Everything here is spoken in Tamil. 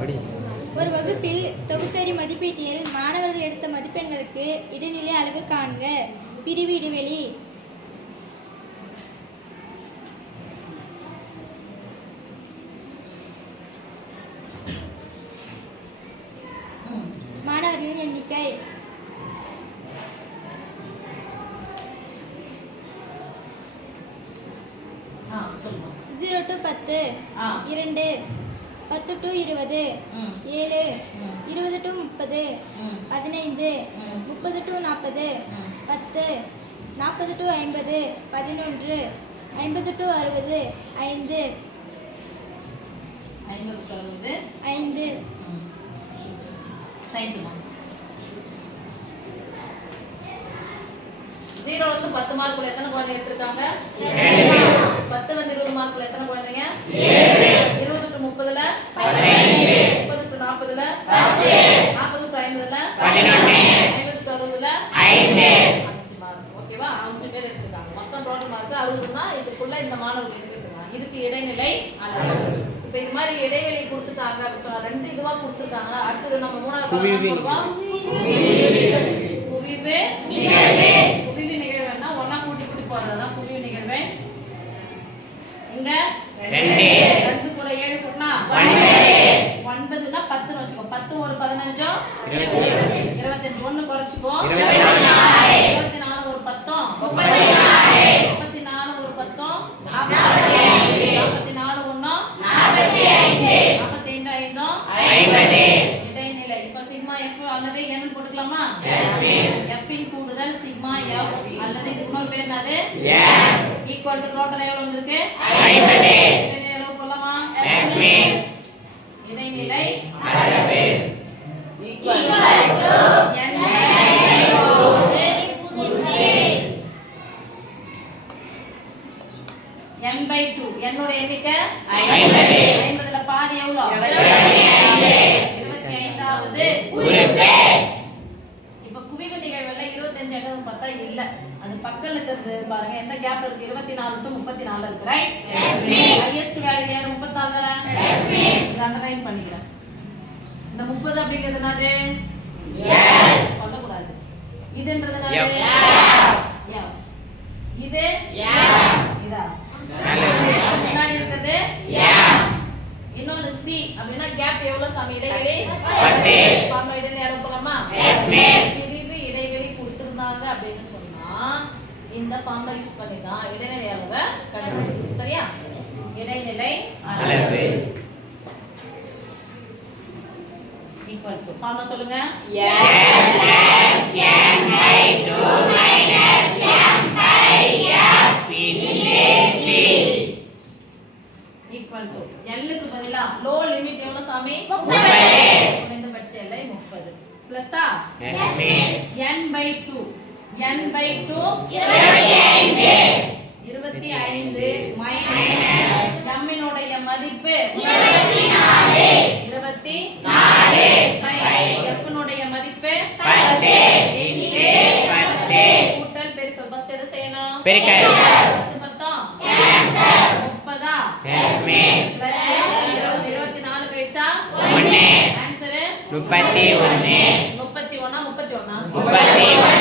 ஒரு வகுப்பில் தொகுத்தறி மதிப்பீட்டில் மாணவர்கள் எடுத்த மதிப்பெண்களுக்கு இடைநிலை அளவு காண்க. பிரிவு இடைவெளி. மாணவர்களின் எண்ணிக்கை 0 to 10 2 10 to 20 7 20 to 30 15 30 to 40 10 40 to 50 11 50 to 60 5 5 0 வந்து 10 மார்க்குள்ள எத்தனை குழந்தை எடுத்துருக்காங்க? 10 வந்து 20 மார்க்குள்ள எத்தனை குழந்தைங்க? 20 to 30ல 30 to 40ல 40 to 50ல 50 to 60ல 5 mark. ஓகேவா? 5 பேர் எடுத்துருக்காங்க. மொத்தம் டோட்டல் மார்க் 60 தான். இதுக்குள்ள இந்த மாணவர்களுக்கு எடுத்துருக்காங்க. இதுக்கு இடைநிலை அளவு. இப்போ இது மாதிரி இடைவெளி கொடுத்துட்டாங்க அப்படி சொன்னா ரெண்டு இதுவா கொடுத்துருக்காங்க. அடுத்து நம்ம மூணாவது போடுவோம். குவிவு நிகழ்வுன்னா ஒண்ணா கூட்டி போறதுதான் குவிவு நிகழ்வு. இங்க 2 கூட 7 கூட்டினா 9னா 10ன்னு வச்சுக்கோ. 10 ஒரு 15 25 1 குறைச்சுக்கோ. 24 ஒரு 10 34 ஒரு 10 44 1 45 50 இடைநிலை. இப்ப சிக்மா எஃப் அல்லது n போட்டுக்கலாமா? f இன் கூடுதல் சிக்மா f அல்லது இது இன்னொரு பேர் என்னது? ஈக்குவல் டு டோட்டல் எவ்வளவு வந்திருக்கு? 50. இடைநிலை எவ்வளவு போடலாமா? இடைநிலை அளவு equal to n by 2. n ஓட எண்ணிக்கை 50. 50ல பாதி எவ்வளவு? 25வது உறுப்பு. இப்ப குவிவு நிகழ்வுல 25 எங்க பார்த்தா இல்ல. அது பக்கத்துல இருக்கிறது பாருங்க. எந்த கேப்ல இருக்கு? 24 to 34 இருக்கு. ரைட்? ஹையஸ்ட் வேல்யூ யார்? 34 தான? இத அண்டர்லைன் பண்ணிக்கிறேன். இந்த 30 அப்படிங்கிறது என்னது? சொல்ல கூடாது. இதுன்றது என்னது? இது இதா முன்னாடி இருக்குது இன்னொரு சி அப்படின்னா கேப் எவ்வளவு சாமி? இடைவெளி 10. ஃபார்மா இடைவெளி அளவு போலாமா? சிறிது இடைவெளி கொடுத்திருந்தாங்க அப்படின்னு சொன்னா இந்த ஃபார்முலா யூஸ் பண்ணி தான் இடைநிலை அளவை கண்டுபிடிக்கணும். சரியா? இடைநிலை அளவு ஈக்குவல் டு ஃபார்முலா சொல்லுங்க. ஈக்குவல் டு L க்கு பதிலா லோ லிமிட் எவ்வளவு சாமி? 30. குறைந்தபட்ச எல்லை 30 பிளஸ்ஸா? n by 2 25 மைனஸ் m இனுடைய மதிப்பு 24 f இனுடைய மதிப்பு 10 கூட்டல் பெருக்கல். ஃபர்ஸ்ட் எதை செய்யணும்? பெருக்கல். 10 மொத்தம் கேன்சல் 30 24 கழிச்சா 1 ஆன்சர் 31 31 31